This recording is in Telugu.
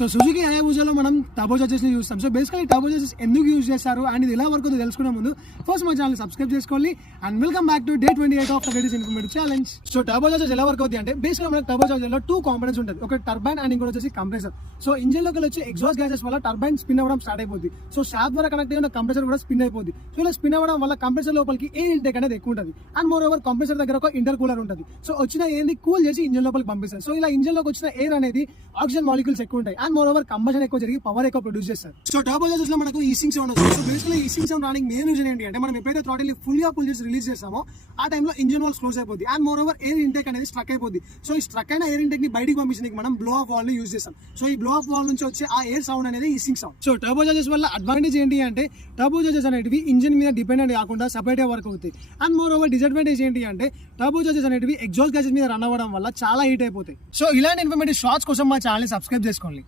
సో సుజుకి హయాబుజాలో మనం టర్బో చార్జర్స్ చూస్తాం. సో బేసికలీ టర్బో చార్జర్స్ ఎందుకు యూజ్ చేస్తారు అండ్ ఇది ఎలా వర్క్ అవుతుందో తెలుసుకునే ముందు ఫస్ట్ మా ఛానల్ సబ్స్క్రైబ్ చేసుకోవాలి. And welcome back to day 28 of latus informative challenge. So turbo chargers ఎలా వర్క్ అవుతాయి అంటే బేసిక్గా మనకి టర్బో చార్జర్లో 2 కాంపోనెంట్స్ ఉంటుంది. ఒక టర్బైన్ అండ్ ఇంకోటి వచ్చేసి కంప్రెసర్. సో ఇంజిన్ లోకి వచ్చి ఎగ్జాస్ట్ గ్యాసెస్ వల్ల టర్బైన్ స్పిన్ అవ్వడం స్టార్ట్ అయిపోద్ది. సో షాఫ్ట్ ద్వారా కనెక్ట్ అయిన కంప్రెసర్ కూడా స్పిన్ అయిపోద్ది. సో ఇలా స్పిన్ అవ్వడం వల్ల కంప్రెసర్ లోపలికి ఎయిర్ ఇంటేక్ అనేది ఎక్కువ ఉంటుంది. అండ్ మోర్ ఓవర్ కంప్రెసర్ దగ్గర ఒక ఇంటర్ కూలర్ ఉంటుంది. సో వచ్చిన ఎయిర్ ని కూల్ చేసి ఇంజిన్ లోపలికి పంపిస్తారు. సో ఇలా ఇంజిన్ లోకి వచ్చిన ఎయిర్ అనేది ఆక్సిజన్ మాలిక్యూల్స్ ఎక్కువ ఉంటాయి. అండ్ మోర్ ఓవర్ కంబషన్ ఎక్కువ జరిగి పవర్ ఎక్కువ ప్రొడ్యూస్ చేస్తారు. సో టర్బో చార్జర్స్ లో మనకు ఈసింగ్ సౌండ్ వస్తుంది. సో బేసికల్లీ ఈసింగ్ సౌండ్ రావడానికి మెయిన్ రీజన్ ఏంటి అంటే మనం ఎప్పుడైతే థ్రాటిల్ ఫుల్ గా పుల్ చేసి రిలీజ్ చేస్తామో ఆ టైంలో ఇంజిన్ వాల్స్ క్లోజ్ అయిపోద్ది. And more over air intake అనేది స్ట్రక్ అయిపోద్ది. సో ఈ స్ట్రక్ అయిన ఎయిర్ ఇంటేక్ ని బయటికి పంపించడానికి మనం బ్లో ఆఫ్ వాల్ ని యూజ్ చేస్తాం. సో ఈ బ్లో ఆఫ్ వాల్ నుంచి వచ్చే ఆ ఎయిర్ సౌండ్ అనేది easing sound. So turbo chargers వల్ల అడ్వాంటేజ్ ఏంటి అంటే టర్బో చార్జర్స్ అనేవి ఇంజిన్ మీద డిపెండెంట్ కాకుండా సపరేట్ గా వర్క్ అవుతాయి. అండ్ మోర్ ఓవర్ డిసడ్వాంటేజ్ ఏంటి అంటే టర్బో చార్జర్స్ అనేవి ఎగ్జాస్ట్ గ్యాసెస్ మీద రన్ అవ్వడం వల్ల చాలా హీట్ అయిపోతాయి. సో ఇలాంటి ఇన్ఫర్మేటివ్ షార్ట్స్ కోసం మా ఛానల్ సబ్స్క్రైబ్ చేసుకోండి.